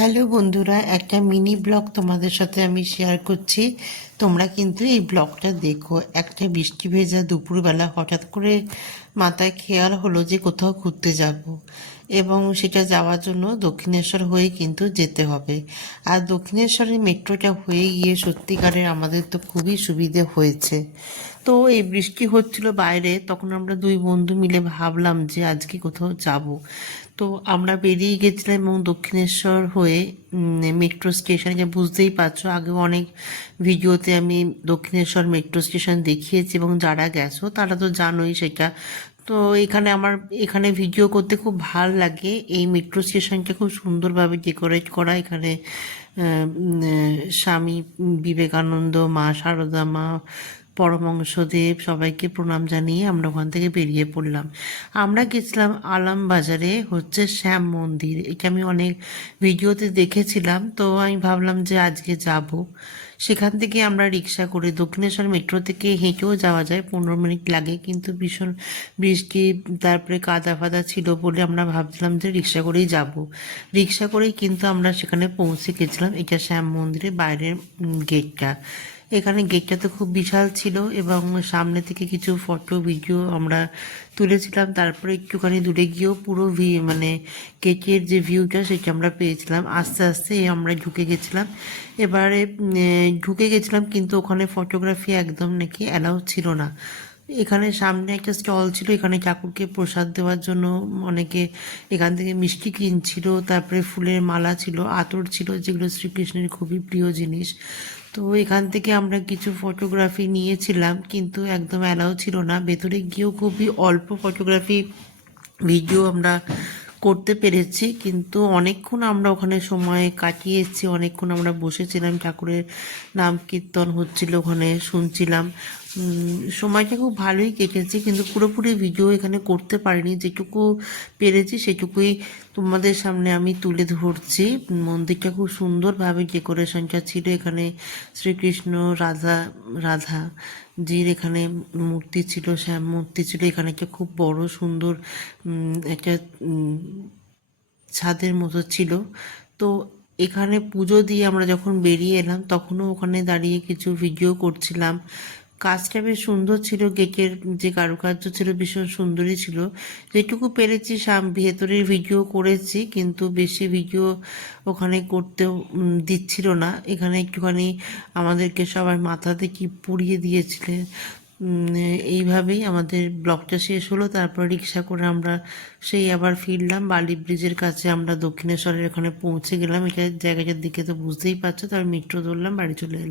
Hello বন্ধুরা, একটা mini blog তোমাদের সাথে আমি শেয়ার করছি। তোমরা কিন্তু এই ব্লগটা দেখো। একটা বৃষ্টি ভেজা দুপুরবেলা হঠাৎ করে মাথায় খেয়াল হলো যে কোথাও ঘুরতে যাব, এবং সেটা যাওয়ার জন্য দক্ষিণেশ্বর হয়ে কিন্তু যেতে হবে। আর দক্ষিণেশ্বরের মেট্রোটা হয়ে গিয়ে সত্যিকারের আমাদের তো খুবই সুবিধে হয়েছে। তো এই বৃষ্টি হচ্ছিল বাইরে, তখন আমরা দুই বন্ধু মিলে ভাবলাম যে আজকে কোথাও যাব। তো আমরা বেরিয়ে গেছিলাম এবং দক্ষিণেশ্বর হয়ে মেট্রো স্টেশনে, বুঝতেই পারছো আগেও অনেক ভিডিওতে আমি দক্ষিণেশ্বর মেট্রো স্টেশন দেখিয়েছি, এবং যারা গেছো তারা তো জানোই সেটা। তো এখানে ভিডিও করতে খুব ভাল লাগে। এই মেট্রো স্টেশনটা খুব সুন্দরভাবে ডেকোরেট করা। এখানে স্বামী বিবেকানন্দ, মা শারদা, মা পরমহংসদেব সবাইকে প্রণাম জানিয়ে আমরা ওখান থেকে বেরিয়ে পড়লাম। আমরা গেছিলাম আলামবাজারে, হচ্ছে শ্যাম মন্দির। এটা আমি অনেক ভিডিওতে দেখেছিলাম, তো আমি ভাবলাম যে আজকে যাব। সেখান থেকে আমরা রিক্সা করে, দক্ষিণেশ্বর মেট্রো থেকে হেঁটেও যাওয়া যায়, 15 মিনিট লাগে, কিন্তু ভীষণ বৃষ্টি তারপরে কাদা ফাদা ছিল বলে আমরা ভাবছিলাম যে রিক্সা করেই যাব। রিক্সা করেই কিন্তু আমরা সেখানে পৌঁছে গেছিলাম। এটা শ্যাম মন্দিরের বাইরের গেটটা। এখানে গেটটা তো খুব বিশাল ছিল, এবং সামনে থেকে কিছু ফটো ভিডিও আমরা তুলেছিলাম। তারপরে একটুখানি দূরে গিয়েও পুরো মানে গেটের যে ভিউটা সেটা আমরা পেয়েছিলাম। আস্তে আস্তে আমরা ঢুকে গেছিলাম। এবারে ঢুকে গেছিলাম, কিন্তু ওখানে ফটোগ্রাফি একদম নাকি অ্যালাউ ছিল না। এখানে সামনে একটা স্টল ছিল, এখানে ঠাকুরকে প্রসাদ দেওয়ার জন্য অনেকে এখান থেকে মিষ্টি কিনছিল, তারপরে ফুলের মালা ছিল, আতর ছিল, যেগুলো শ্রীকৃষ্ণের খুবই প্রিয় জিনিস। তো এখান থেকে আমরা কিছু ফটোগ্রাফি নিয়েছিলাম, কিন্তু একদম অ্যালাউ ছিল না। ভেতরে গিয়েও খুবই অল্প ফটোগ্রাফি ভিডিও আমরা করতে পেরেছি, কিন্তু অনেকক্ষণ আমরা ওখানে সময় কাটিয়েছি। অনেকক্ষণ আমরা বসেছিলাম, ঠাকুরের নাম কীর্তন হচ্ছিল, ওখানে শুনছিলাম। সময়টা খুব ভালোই কেটেছে, কিন্তু পুরোপুরি ভিডিও এখানে করতে পারিনি। যেটুকু পেরেছি সেটুকুই তোমাদের সামনে আমি তুলে ধরছি। মন্দিরটা খুব সুন্দরভাবে ডেকোরেশনটা ছিল। এখানে শ্রীকৃষ্ণ, রাধা জির এখানে মূর্তি ছিল, শ্যাম মূর্তি ছিল। এখানে একটা খুব বড় সুন্দর একটা ছাদের মতো ছিল। তো এখানে পুজো দিয়ে আমরা যখন বেরিয়ে এলাম, তখনও ওখানে দাঁড়িয়ে কিছু ভিডিও করছিলাম। কাজটা বেশ সুন্দর ছিল, গেটের যে কারুকার্য ছিল ভীষণ সুন্দরই ছিল। যেটুকু পেরেছি ভেতরের ভিডিও করেছি, কিন্তু বেশি ভিডিও ওখানে করতেও দিচ্ছিল না। এখানে একটুখানি আমাদেরকে সবার মাথাতে কি পরিয়ে দিয়েছিলেন। এইভাবেই আমাদের ব্লগটা শেষ হলো। তারপর রিক্সা করে আমরা সেই আবার ফিরলাম বালি ব্রিজের কাছে। আমরা দক্ষিণেশ্বরের ওখানে পৌঁছে গেলাম। এটা জায়গাটার দিকে তো বুঝতেই পারছো। তারপর মেট্রো ধরলাম, বাড়ি চলে এলাম।